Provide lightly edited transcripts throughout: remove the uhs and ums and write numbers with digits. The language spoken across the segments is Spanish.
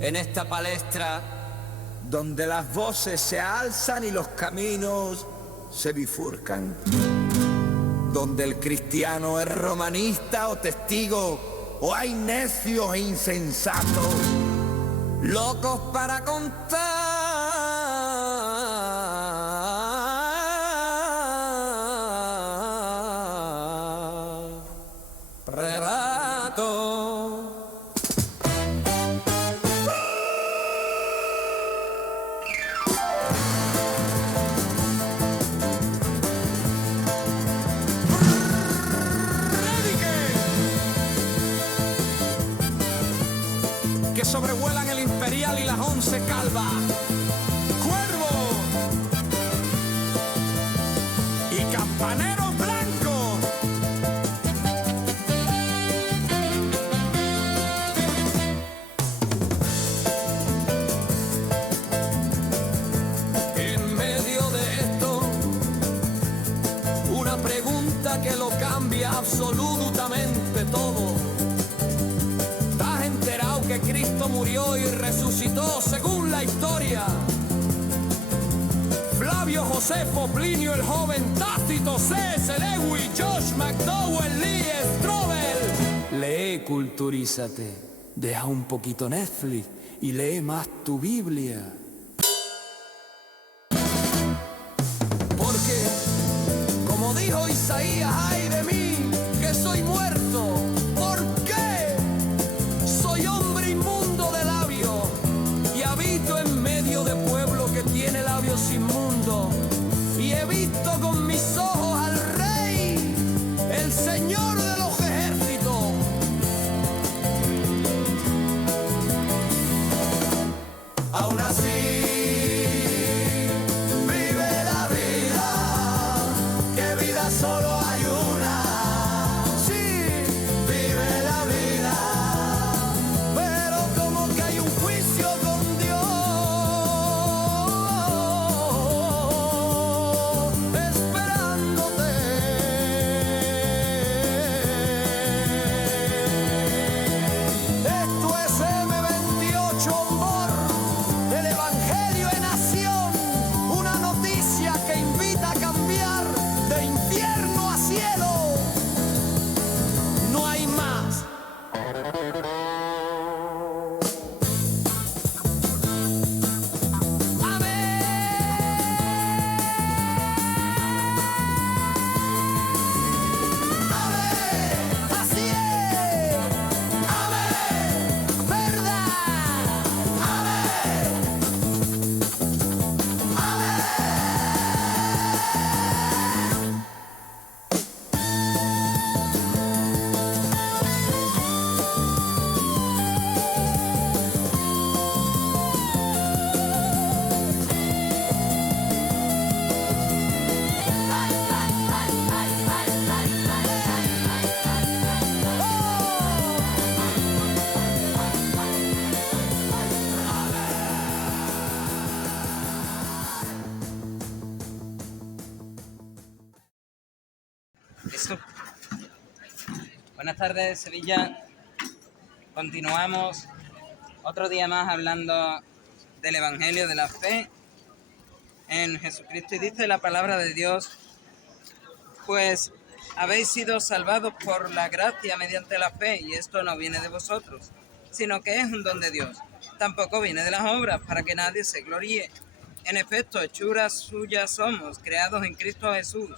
en esta palestra donde las voces se alzan y los caminos se bifurcan, donde el cristiano es romanista o testigo, o hay necios e insensatos, locos para contar relatos. Que sobrevuelan el Imperial y las 11 calvas. Cuervo y campaneros blancos. En medio de esto, una pregunta que lo cambia absolutamente todo. Que Cristo murió y resucitó según la historia. Flavio Josefo, Plinio el Joven, Tácito, C.S. Lewis, Josh McDowell, Lee Strobel. Lee, culturízate, deja un poquito Netflix y lee más tu Biblia. Porque, como dijo Isaías, ay de mí, que soy muerto. De pueblo que tiene labios inmundos, y he visto con mis ojos al Rey, el Señor de los ejércitos. Aún así vive la vida, que vida solo hay una. Sí, vive la vida, pero como que hay un juicio con Dios. Buenas tardes, Sevilla. Continuamos otro día más hablando del Evangelio de la fe en Jesucristo. Y dice la palabra de Dios: pues habéis sido salvados por la gracia mediante la fe, y esto no viene de vosotros, sino que es un don de Dios. Tampoco viene de las obras, para que nadie se gloríe. En efecto, hechuras suyas somos, creados en Cristo Jesús,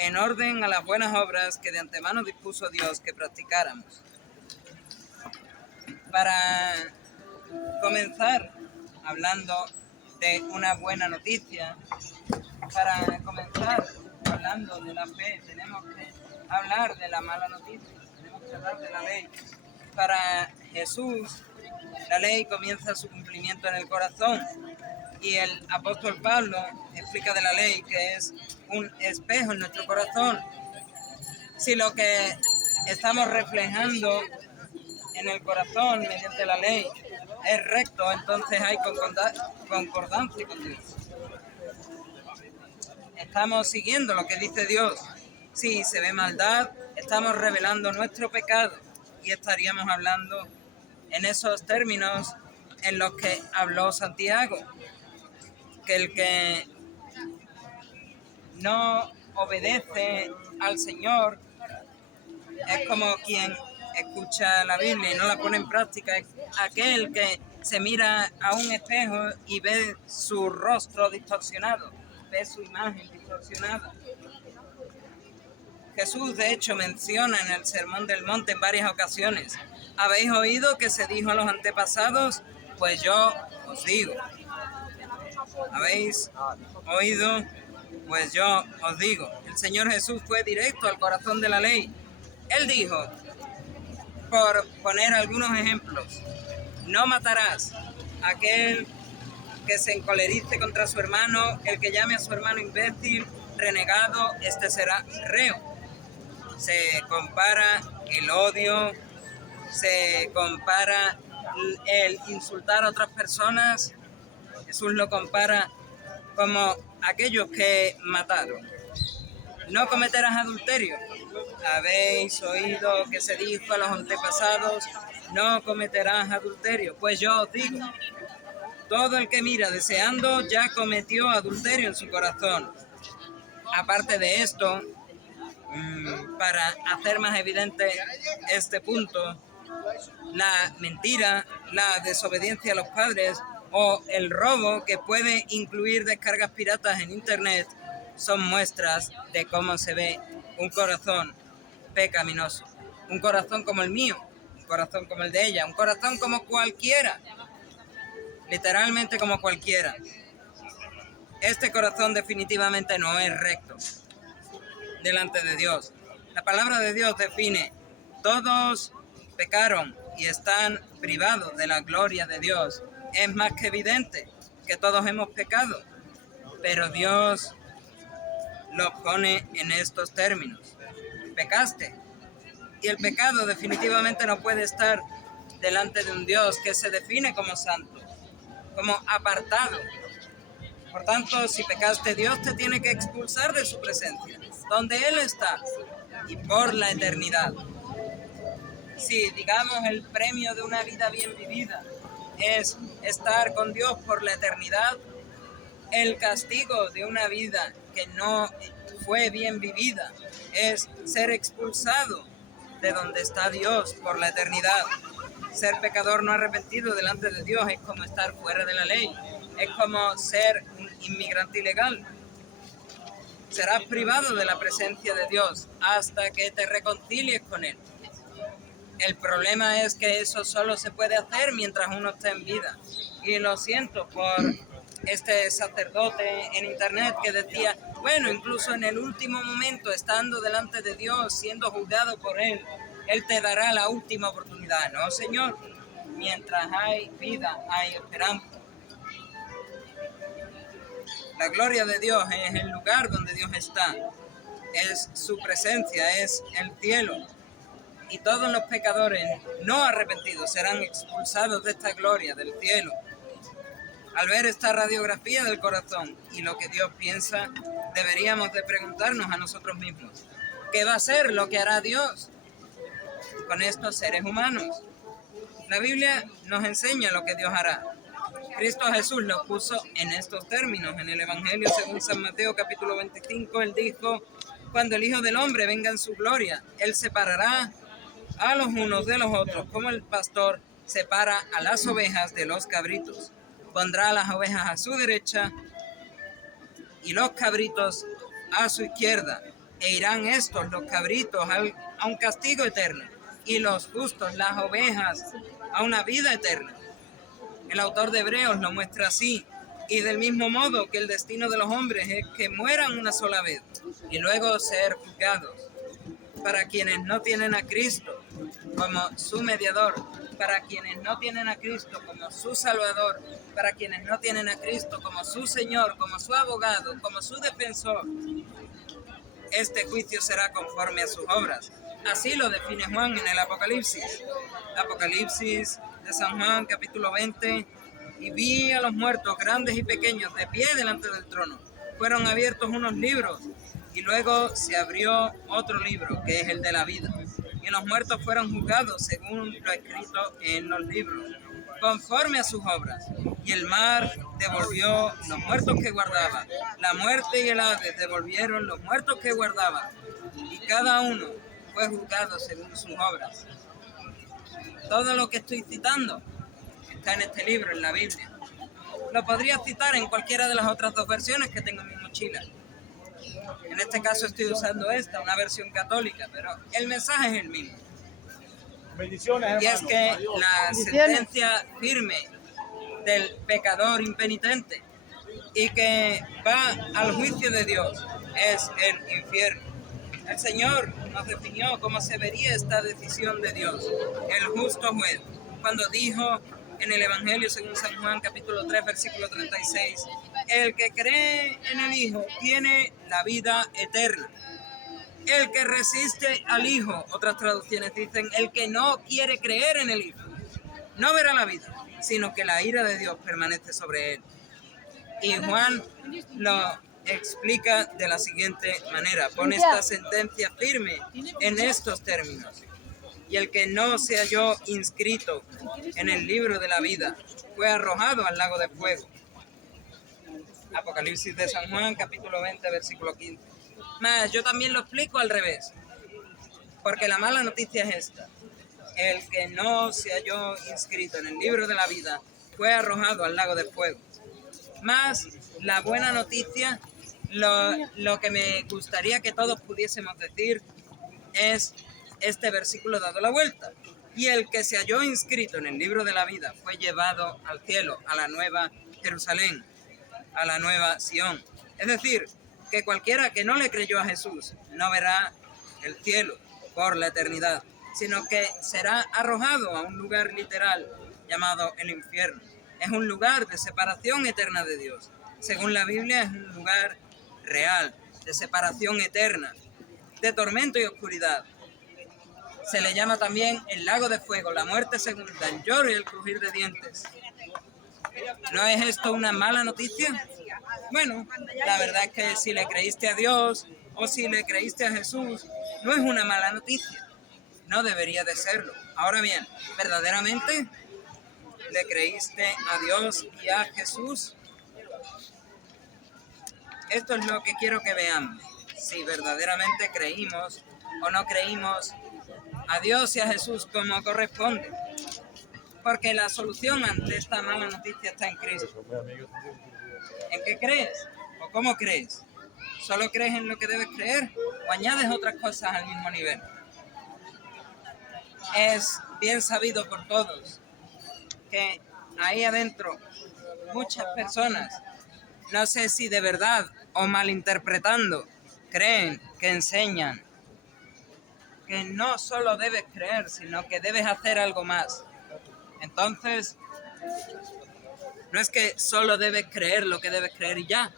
en orden a las buenas obras que de antemano dispuso Dios que practicáramos. Para comenzar hablando de una buena noticia, para comenzar hablando de la fe, tenemos que hablar de la mala noticia, tenemos que hablar de la ley. Para Jesús, la ley comienza su cumplimiento en el corazón, y el apóstol Pablo explica de la ley que es un espejo en nuestro corazón. Si lo que estamos reflejando en el corazón mediante la ley es recto, entonces hay concordancia con Dios. Estamos siguiendo lo que dice Dios. Si se ve maldad, estamos revelando nuestro pecado, y estaríamos hablando en esos términos en los que habló Santiago, que el que no obedece al Señor es como quien escucha la Biblia y no la pone en práctica, es aquel que se mira a un espejo y ve su rostro distorsionado, ve su imagen distorsionada. Jesús, de hecho, menciona en el Sermón del Monte en varias ocasiones: ¿habéis oído que se dijo a los antepasados? Pues yo os digo. ¿Habéis oído? Pues yo os digo. El Señor Jesús fue directo al corazón de la ley. Él dijo, por poner algunos ejemplos: no matarás. Aquel que se encolerice contra su hermano, el que llame a su hermano imbécil, renegado, este será reo. Se compara el odio, se compara el insultar a otras personas. Jesús lo compara como aquellos que mataron. No cometerás adulterio. Habéis oído que se dijo a los antepasados: no cometerás adulterio. Pues yo os digo, todo el que mira deseando ya cometió adulterio en su corazón. Aparte de esto, para hacer más evidente este punto, la mentira, la desobediencia a los padres o el robo, que puede incluir descargas piratas en internet, son muestras de cómo se ve un corazón pecaminoso. Un corazón como el mío, un corazón como el de ella, un corazón como cualquiera, literalmente como cualquiera. Este corazón definitivamente no es recto delante de Dios. La palabra de Dios define: todos pecaron y están privados de la gloria de Dios. Es más que evidente que todos hemos pecado, pero Dios lo pone en estos términos: pecaste. Y el pecado definitivamente no puede estar delante de un Dios que se define como santo, como apartado. Por tanto, si pecaste, Dios te tiene que expulsar de su presencia, donde Él está, y por la eternidad. Si, digamos, el premio de una vida bien vivida es estar con Dios por la eternidad, el castigo de una vida que no fue bien vivida es ser expulsado de donde está Dios por la eternidad. Ser pecador no arrepentido delante de Dios es como estar fuera de la ley, es como ser un inmigrante ilegal. Serás privado de la presencia de Dios hasta que te reconcilies con Él. El problema es que eso solo se puede hacer mientras uno está en vida. Y lo siento por este sacerdote en internet que decía, bueno, incluso en el último momento, estando delante de Dios, siendo juzgado por Él, Él te dará la última oportunidad. No, Señor, mientras hay vida, hay esperanza. La gloria de Dios es el lugar donde Dios está, es su presencia, es el cielo. Y todos los pecadores no arrepentidos serán expulsados de esta gloria del cielo. Al ver esta radiografía del corazón y lo que Dios piensa, deberíamos de preguntarnos a nosotros mismos: ¿qué va a ser lo que hará Dios con estos seres humanos? La Biblia nos enseña lo que Dios hará. Cristo Jesús lo puso en estos términos. En el Evangelio según San Mateo capítulo 25, Él dijo: cuando el Hijo del Hombre venga en su gloria, Él separará a los unos de los otros, como el pastor separa a las ovejas de los cabritos. Pondrá a las ovejas a su derecha y los cabritos a su izquierda. E irán estos, los cabritos, a un castigo eterno, y los justos, las ovejas, a una vida eterna. El autor de Hebreos lo muestra así: y del mismo modo que el destino de los hombres es que mueran una sola vez y luego ser juzgados. Para quienes no tienen a Cristo como su mediador, para quienes no tienen a Cristo como su Salvador, para quienes no tienen a Cristo como su Señor, como su abogado, como su defensor, este juicio será conforme a sus obras. Así lo define Juan en el Apocalipsis. Apocalipsis de San Juan, capítulo 20. Y vi a los muertos, grandes y pequeños, de pie delante del trono. Fueron abiertos unos libros, y luego se abrió otro libro, que es el de la vida. Y y los muertos fueron juzgados según lo escrito en los libros, conforme a sus obras. Y el mar devolvió los muertos que guardaba. La muerte y el Hades devolvieron los muertos que guardaba. Y cada uno fue juzgado según sus obras. Todo lo que estoy citando está en este libro, en la Biblia. Lo podría citar en cualquiera de las otras dos versiones que tengo en mi mochila. En este caso estoy usando esta, una versión católica, pero el mensaje es el mismo. Bendiciones, Y es hermano. que Adiós. la sentencia firme del pecador impenitente y que va al juicio de Dios es el infierno. El Señor nos definió cómo se vería esta decisión de Dios, el justo juez, cuando dijo en el Evangelio según San Juan capítulo 3 versículo 36, el que cree en el Hijo tiene la vida eterna. El que resiste al Hijo, otras traducciones dicen, el que no quiere creer en el Hijo, no verá la vida, sino que la ira de Dios permanece sobre él. Y Juan lo explica de la siguiente manera, pone esta sentencia firme en estos términos. Y el que no se halló inscrito en el libro de la vida fue arrojado al lago de fuego. Apocalipsis de San Juan, capítulo 20, versículo 15. Mas yo también lo explico al revés, porque la mala noticia es esta. El que no se halló inscrito en el libro de la vida fue arrojado al lago de fuego. Mas la buena noticia, lo que me gustaría que todos pudiésemos decir es este versículo dado la vuelta. Y el que se halló inscrito en el libro de la vida fue llevado al cielo, a la nueva Jerusalén, a la nueva Sión. Es decir, que cualquiera que no le creyó a Jesús no verá el cielo por la eternidad, sino que será arrojado a un lugar literal llamado el infierno. Es un lugar de separación eterna de Dios. Según la Biblia, es un lugar real, de separación eterna, de tormento y oscuridad. Se le llama también el lago de fuego, la muerte segunda, el lloro y el crujir de dientes. ¿No es esto una mala noticia? Bueno, la verdad es que si le creíste a Dios o si le creíste a Jesús, no es una mala noticia. No debería de serlo. Ahora bien, ¿verdaderamente le creíste a Dios y a Jesús? Esto es lo que quiero que veamos. Si verdaderamente creímos o no creímos a Dios y a Jesús como corresponde. Porque la solución ante esta mala noticia está en Cristo. ¿En qué crees? ¿O cómo crees? ¿Solo crees en lo que debes creer o añades otras cosas al mismo nivel? Es bien sabido por todos que ahí adentro muchas personas, no sé si de verdad o malinterpretando, creen que enseñan que no solo debes creer, sino que debes hacer algo más. Entonces, no es que solo debes creer lo que debes creer y ya,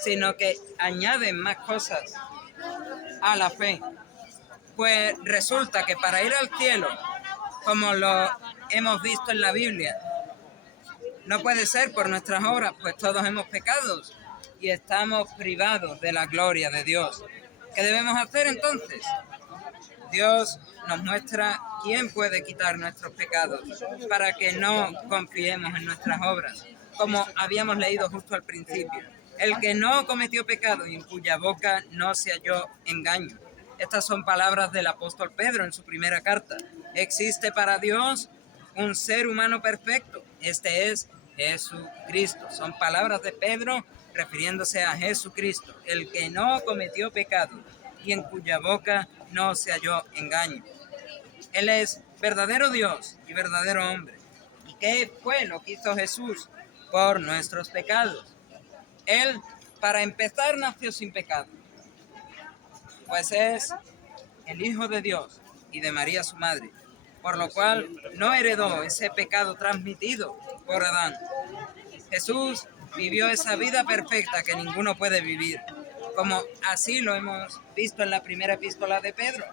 sino que añaden más cosas a la fe. Pues resulta que para ir al cielo, como lo hemos visto en la Biblia, no puede ser por nuestras obras, pues todos hemos pecado y estamos privados de la gloria de Dios. ¿Qué debemos hacer entonces? Dios nos muestra quién puede quitar nuestros pecados para que no confiemos en nuestras obras, como habíamos leído justo al principio. El que no cometió pecado y en cuya boca no se halló engaño. Estas son palabras del apóstol Pedro en su primera carta. ¿Existe para Dios un ser humano perfecto? Este es Jesucristo. Son palabras de Pedro refiriéndose a Jesucristo, el que no cometió pecado y en cuya boca no se halló engaño. Él es verdadero Dios y verdadero hombre. ¿Y qué fue lo que hizo Jesús por nuestros pecados? Él, para empezar, nació sin pecado, pues es el Hijo de Dios y de María su madre, por lo cual no heredó ese pecado transmitido por Adán. Jesús vivió esa vida perfecta que ninguno puede vivir, como así lo hemos visto en la primera epístola de Pedro.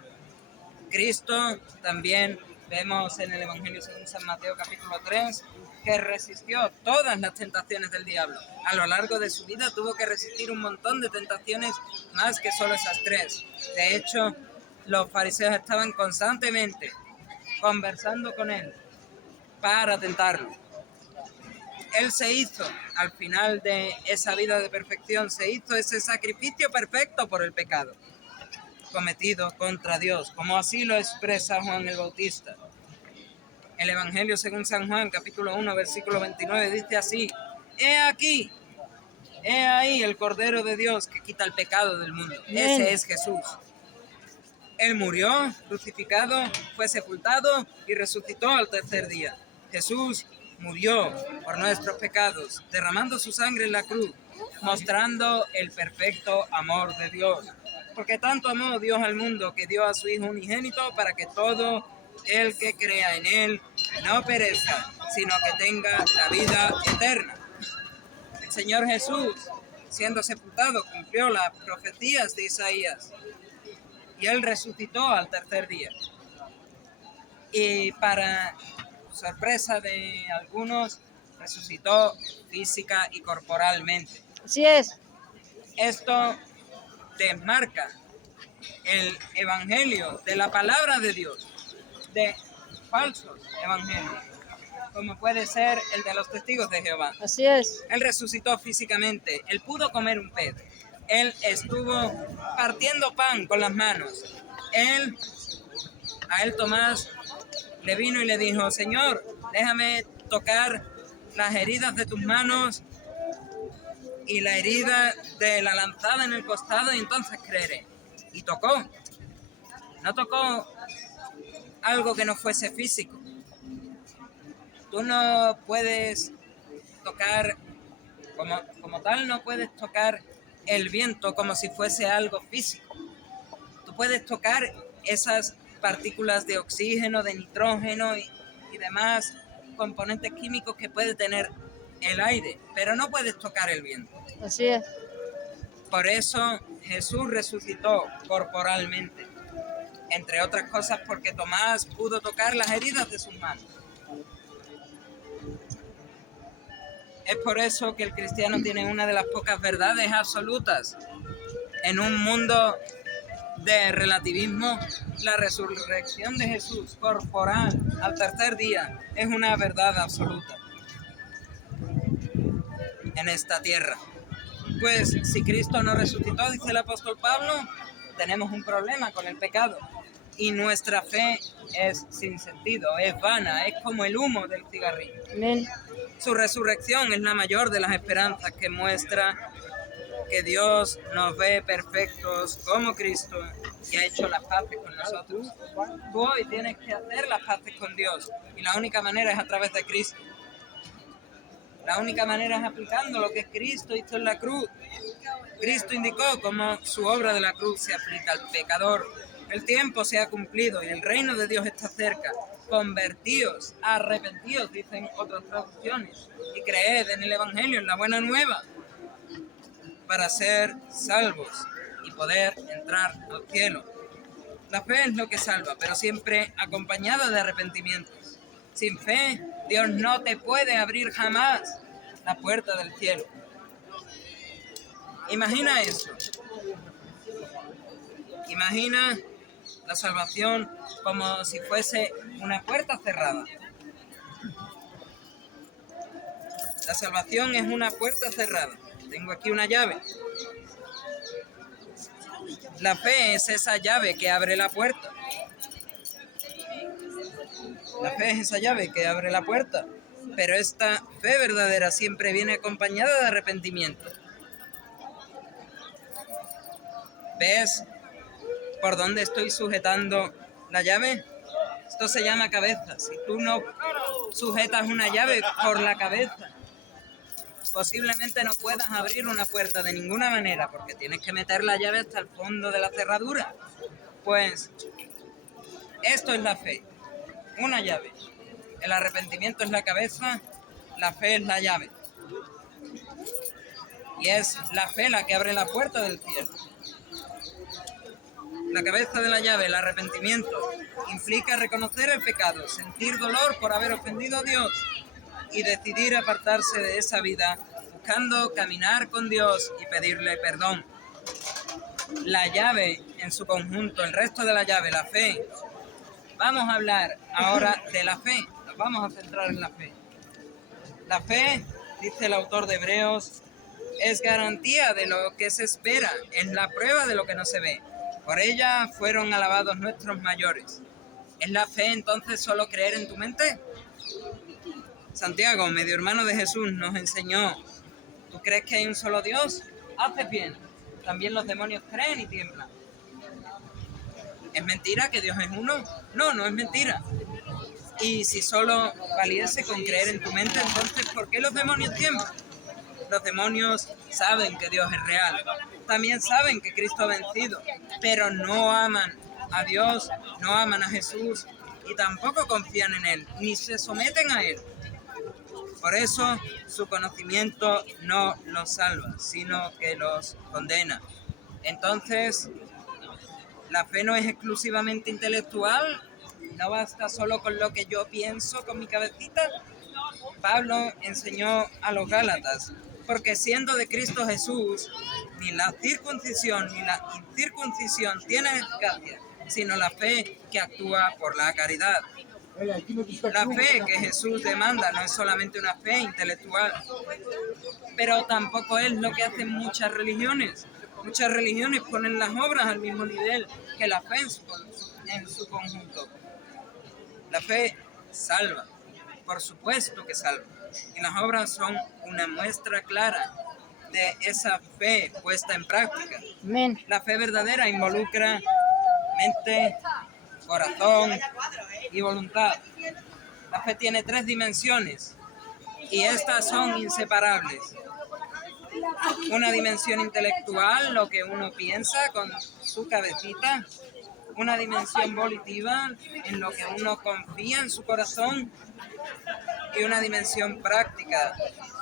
Cristo también vemos en el Evangelio según San Mateo capítulo 3 que resistió todas las tentaciones del diablo. A lo largo de su vida tuvo que resistir un montón de tentaciones más que solo esas tres. De hecho, los fariseos estaban constantemente conversando con él para tentarlo. Él se hizo, al final de esa vida de perfección, se hizo ese sacrificio perfecto por el pecado cometido contra Dios, como así lo expresa Juan el Bautista. El Evangelio según San Juan, capítulo 1, versículo 29, dice así: He aquí, he ahí el Cordero de Dios que quita el pecado del mundo. Ese es Jesús. Él murió, crucificado, fue sepultado y resucitó al tercer día. Jesús murió por nuestros pecados, derramando su sangre en la cruz, mostrando el perfecto amor de Dios. Porque tanto amó Dios al mundo que dio a su Hijo unigénito para que todo el que crea en Él no perezca, sino que tenga la vida eterna. El Señor Jesús, siendo sepultado, cumplió las profecías de Isaías y Él resucitó al tercer día. Y para sorpresa de algunos, resucitó física y corporalmente. Así es. Esto desmarca el evangelio de la palabra de Dios de falsos evangelios, como puede ser el de los testigos de Jehová. Así es. Él resucitó físicamente, él pudo comer un pez, él estuvo partiendo pan con las manos. A él Tomás le vino y le dijo: Señor, déjame tocar las heridas de tus manos y la herida de la lanzada en el costado, y entonces creeré. Y tocó. No tocó algo que no fuese físico. Tú no puedes tocar, como tal, no puedes tocar el viento como si fuese algo físico. Tú puedes tocar esas partículas de oxígeno, de nitrógeno y demás componentes químicos que puede tener el aire, pero no puedes tocar el viento. Así es. Por eso Jesús resucitó corporalmente, entre otras cosas porque Tomás pudo tocar las heridas de sus manos. Es por eso que el cristiano tiene una de las pocas verdades absolutas. En un mundo de relativismo, la resurrección de Jesús corporal al tercer día es una verdad absoluta en esta tierra. Pues si Cristo no resucitó, dice el apóstol Pablo, tenemos un problema con el pecado y nuestra fe es sin sentido, es vana, es como el humo del cigarrillo. Amén. Su resurrección es la mayor de las esperanzas que muestra que Dios nos ve perfectos como Cristo y ha hecho las paces con nosotros. Tú hoy tienes que hacer las paces con Dios y la única manera es a través de Cristo. La única manera es aplicando lo que Cristo hizo en la cruz. Cristo indicó cómo su obra de la cruz se aplica al pecador. El tiempo se ha cumplido y el reino de Dios está cerca. Convertíos, arrepentidos, dicen otras traducciones, y creed en el Evangelio, en la buena nueva, para ser salvos y poder entrar al cielo. La fe es lo que salva, pero siempre acompañada de arrepentimientos. Sin fe, Dios no te puede abrir jamás la puerta del cielo. Imagina eso. Imagina la salvación como si fuese una puerta cerrada. La salvación es una puerta cerrada. Tengo aquí una llave. La fe es esa llave que abre la puerta. La fe es esa llave que abre la puerta. Pero esta fe verdadera siempre viene acompañada de arrepentimiento. ¿Ves por dónde estoy sujetando la llave? Esto se llama cabeza. Si tú no sujetas una llave por la cabeza, posiblemente no puedas abrir una puerta de ninguna manera, porque tienes que meter la llave hasta el fondo de la cerradura. Pues esto es la fe, una llave. El arrepentimiento es la cabeza, la fe es la llave. Y es la fe la que abre la puerta del cielo. La cabeza de la llave, el arrepentimiento, implica reconocer el pecado, sentir dolor por haber ofendido a Dios y decidir apartarse de esa vida, buscando caminar con Dios y pedirle perdón. la llave en su conjunto, el resto de la llave, la fe. Vamos a hablar ahora de la fe, nos vamos a centrar en la fe. La fe, dice el autor de Hebreos, es garantía de lo que se espera, es la prueba de lo que no se ve. Por ella fueron alabados nuestros mayores. ¿Es la fe entonces solo creer en tu mente? Santiago, medio hermano de Jesús, nos enseñó: ¿tú crees que hay un solo Dios? Haces bien. También los demonios creen y tiemblan. ¿Es mentira que Dios es uno? No, no es mentira. Y si solo valiese con creer en tu mente, entonces ¿por qué los demonios tiemblan? Los demonios saben que Dios es real. También saben que Cristo ha vencido, pero no aman a Dios, no aman a Jesús y tampoco confían en Él, ni se someten a Él. Por eso su conocimiento no los salva, sino que los condena. Entonces, la fe no es exclusivamente intelectual, no basta solo con lo que yo pienso con mi cabecita. Pablo enseñó a los Gálatas: porque siendo de Cristo Jesús, ni la circuncisión ni la incircuncisión tienen eficacia, sino la fe que actúa por la caridad. La fe que Jesús demanda no es solamente una fe intelectual, pero tampoco es lo que hacen muchas religiones. Muchas religiones ponen las obras al mismo nivel que la fe en su conjunto. La fe salva, por supuesto que salva. Y las obras son una muestra clara de esa fe puesta en práctica. Amén. La fe verdadera involucra mente, corazón y voluntad. La fe tiene 3 dimensiones y estas son inseparables. Una dimensión intelectual, lo que uno piensa con su cabecita. Una dimensión volitiva, en lo que uno confía en su corazón. Y una dimensión práctica.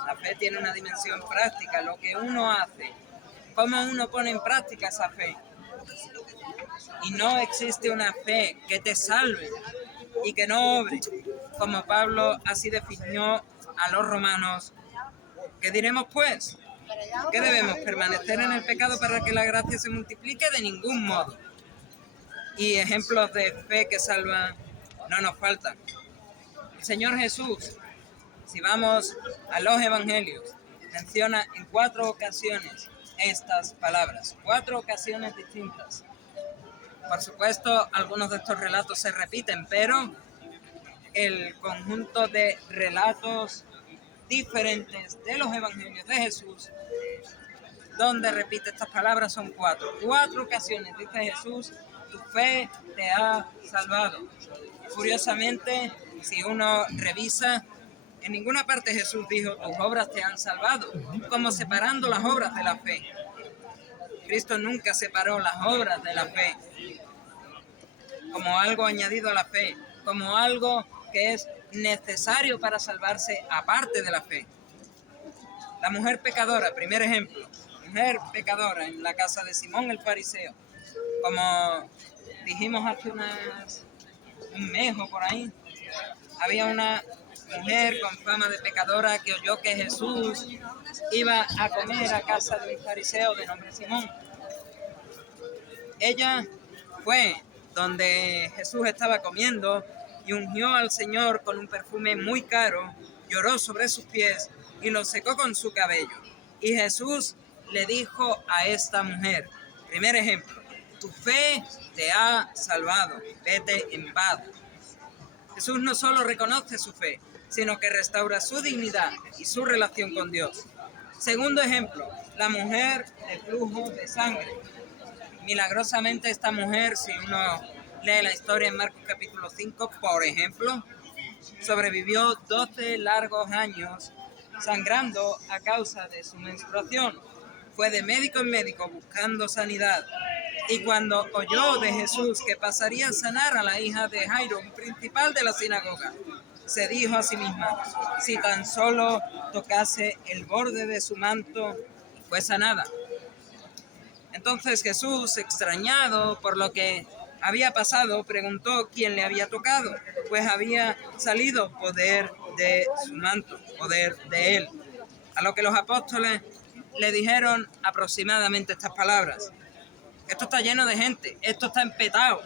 La fe tiene una dimensión práctica, lo que uno hace, cómo uno pone en práctica esa fe. Y no existe una fe que te salve y que no obre, como Pablo así definió a los romanos. ¿Qué diremos pues? ¿Qué debemos? ¿Permanecer en el pecado para que la gracia se multiplique? De ningún modo. Y ejemplos de fe que salvan no nos faltan. El Señor Jesús, si vamos a los evangelios, menciona en 4 ocasiones estas palabras, 4 ocasiones distintas. Por supuesto, algunos de estos relatos se repiten, pero el conjunto de relatos diferentes de los evangelios de Jesús, donde repite estas palabras, son 4. 4 ocasiones dice Jesús: tu fe te ha salvado. Curiosamente, si uno revisa, en ninguna parte Jesús dijo: tus obras te han salvado, como separando las obras de la fe. Cristo nunca separó las obras de la fe como algo añadido a la fe, como algo que es necesario para salvarse aparte de la fe. La mujer pecadora, primer ejemplo, mujer pecadora en la casa de Simón el fariseo. Como dijimos hace un mes o por ahí, había una mujer con fama de pecadora que oyó que Jesús iba a comer a casa de un fariseo de nombre Simón. Ella fue donde Jesús estaba comiendo y ungió al Señor con un perfume muy caro, lloró sobre sus pies y lo secó con su cabello. Y Jesús le dijo a esta mujer, primer ejemplo: tu fe te ha salvado, vete en paz. Jesús no solo reconoce su fe, sino que restaura su dignidad y su relación con Dios. Segundo ejemplo, la mujer de flujo de sangre. Milagrosamente esta mujer, si uno lee la historia en Marcos capítulo 5, por ejemplo, sobrevivió 12 largos años sangrando a causa de su menstruación. Fue de médico en médico buscando sanidad. Y cuando oyó de Jesús que pasaría a sanar a la hija de Jairo, un principal de la sinagoga, se dijo a sí misma: si tan solo tocase el borde de su manto, fue sanada. Entonces Jesús, extrañado por lo que había pasado, preguntó quién le había tocado, pues había salido poder de su manto, poder de él. A lo que los apóstoles le dijeron aproximadamente estas palabras: Esto está lleno de gente, esto está empetado.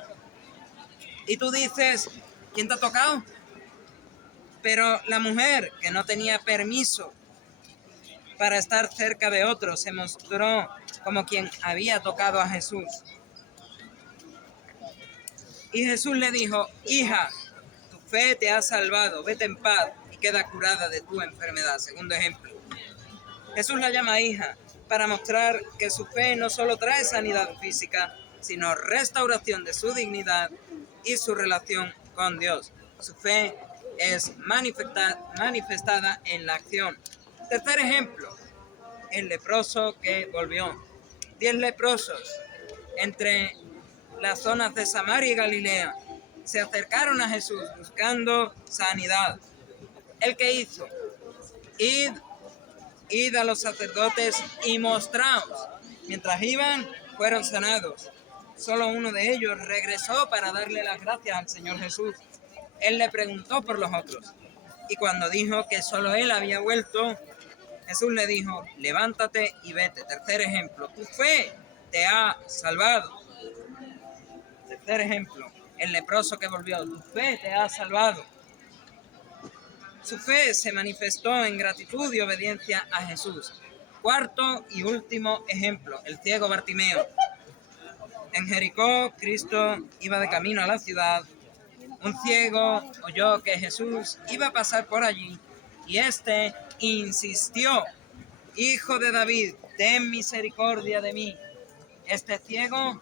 Y tú dices, ¿quién te ha tocado? Pero la mujer que no tenía permiso para estar cerca de otro se mostró como quien había tocado a Jesús. Y Jesús le dijo, hija, tu fe te ha salvado, vete en paz y queda curada de tu enfermedad. Segundo ejemplo. Jesús la llama hija para mostrar que su fe no solo trae sanidad física, sino restauración de su dignidad y su relación con Dios. Su fe es manifestada en la acción. Tercer ejemplo, el leproso que volvió. 10 leprosos entre las zonas de Samaria y Galilea se acercaron a Jesús buscando sanidad. ¿El que hizo? Id a los sacerdotes y mostraos. Mientras iban, fueron sanados. Solo uno de ellos regresó para darle las gracias al Señor Jesús. Él le preguntó por los otros. Y cuando dijo que solo él había vuelto, Jesús le dijo, levántate y vete. Tercer ejemplo, tu fe te ha salvado. Tercer ejemplo, el leproso que volvió, tu fe te ha salvado. Su fe se manifestó en gratitud y obediencia a Jesús. Cuarto y último ejemplo, el ciego Bartimeo. En Jericó, Cristo iba de camino a la ciudad. Un ciego oyó que Jesús iba a pasar por allí y éste insistió, Hijo de David, ten misericordia de mí. Este ciego,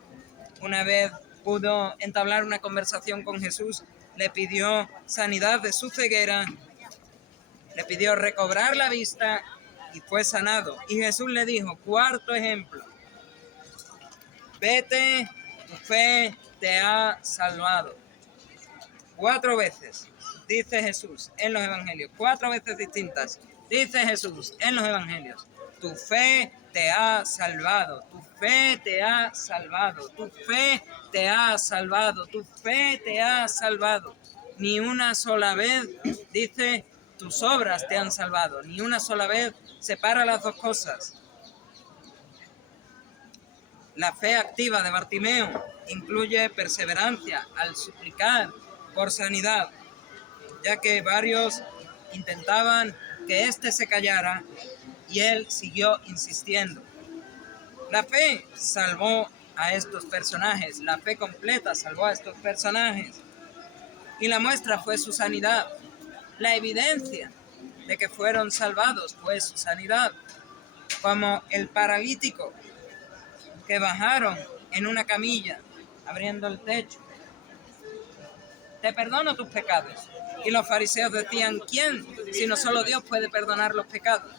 una vez pudo entablar una conversación con Jesús, le pidió sanidad de su ceguera, le pidió recobrar la vista y fue sanado. Y Jesús le dijo, cuarto ejemplo, vete, tu fe te ha salvado. 4 veces dice Jesús en los evangelios, 4 veces distintas, dice Jesús en los evangelios, tu fe te ha salvado, tu fe te ha salvado, tu fe te ha salvado, tu fe te ha salvado. Ni una sola vez dice, tus obras te han salvado, ni una sola vez separa las dos cosas. La fe activa de Bartimeo incluye perseverancia al suplicar por sanidad, ya que varios intentaban que éste se callara y él siguió insistiendo. La fe salvó a estos personajes, la fe completa salvó a estos personajes y la muestra fue su sanidad. La evidencia de que fueron salvados fue su sanidad, como el paralítico que bajaron en una camilla abriendo el techo. Te perdono tus pecados. Y los fariseos decían, ¿quién? Si no solo Dios puede perdonar los pecados.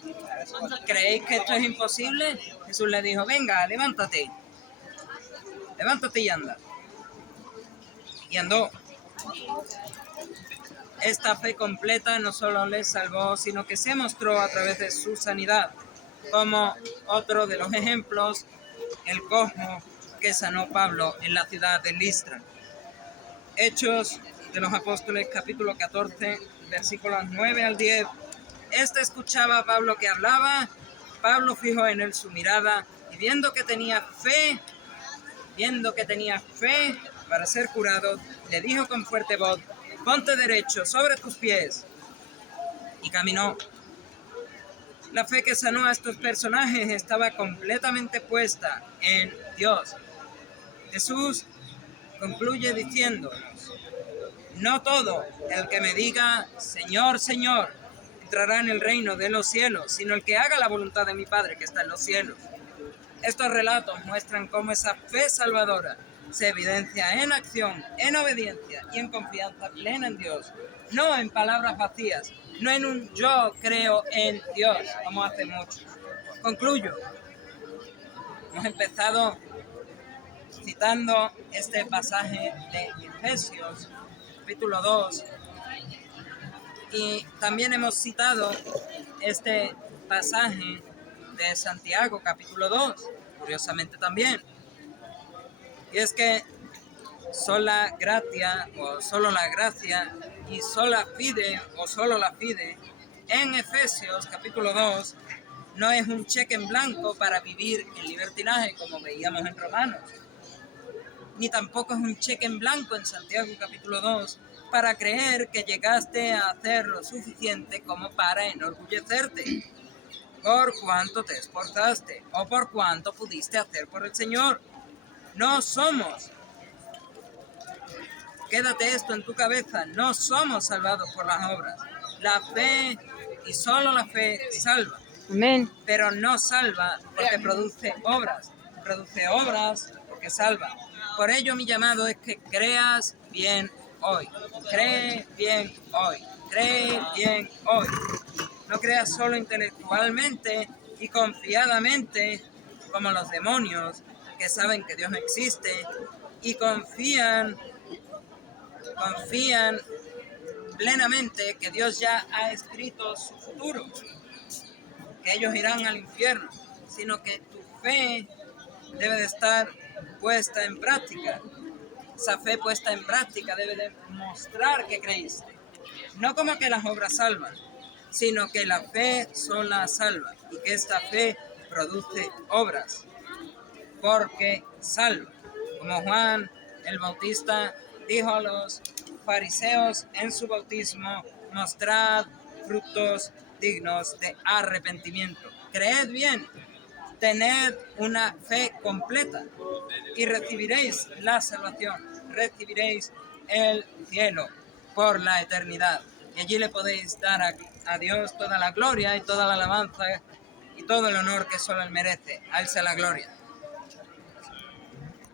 ¿Creéis que esto es imposible? Jesús le dijo, venga, levántate. Levántate y anda. Y andó. Esta fe completa no solo le salvó, sino que se mostró a través de su sanidad. Como otro de los ejemplos, el cojo que sanó Pablo en la ciudad de Listra. Hechos de los Apóstoles, capítulo 14, versículos 9 al 10. Este escuchaba a Pablo que hablaba. Pablo fijó en él su mirada y viendo que tenía fe para ser curado, le dijo con fuerte voz, ponte derecho sobre tus pies. Y caminó. La fe que sanó a estos personajes estaba completamente puesta en Dios. Jesús concluye diciéndonos, no todo el que me diga, Señor, Señor, entrará en el reino de los cielos, sino el que haga la voluntad de mi Padre que está en los cielos. Estos relatos muestran cómo esa fe salvadora se evidencia en acción, en obediencia y en confianza plena en Dios, no en palabras vacías, no en un yo creo en Dios, como hace muchos. Concluyo. Hemos empezado citando este pasaje de Efesios, capítulo 2, y también hemos citado este pasaje de Santiago, capítulo 2, curiosamente también. Y es que sola gratia o solo la gracia y sola fide o solo la fide en Efesios capítulo 2 no es un cheque en blanco para vivir en libertinaje como veíamos en Romanos. ni tampoco es un cheque en blanco en Santiago capítulo 2 para creer que llegaste a hacer lo suficiente como para enorgullecerte por cuánto te esforzaste o por cuánto pudiste hacer por el Señor. No somos, quédate esto en tu cabeza, no somos salvados por las obras. La fe y solo la fe salva. Amén. Pero no salva porque produce obras porque salva. Por ello mi llamado es que creas bien hoy, cree bien hoy, cree bien hoy. No creas solo intelectualmente y confiadamente como los demonios que saben que Dios no existe y confían plenamente que Dios ya ha escrito su futuro, que ellos irán al infierno, sino que tu fe debe de estar puesta en práctica. Esa fe puesta en práctica debe de mostrar que creíste. No como que las obras salvan, sino que la fe sola salva y que esta fe produce obras, porque salva. Como Juan el Bautista dijo a los fariseos en su bautismo, mostrad frutos dignos de arrepentimiento. Creed bien, tened una fe completa y recibiréis la salvación, recibiréis el cielo por la eternidad. Y allí le podéis dar a Dios toda la gloria y toda la alabanza y todo el honor que solo Él merece. A Él sea la gloria.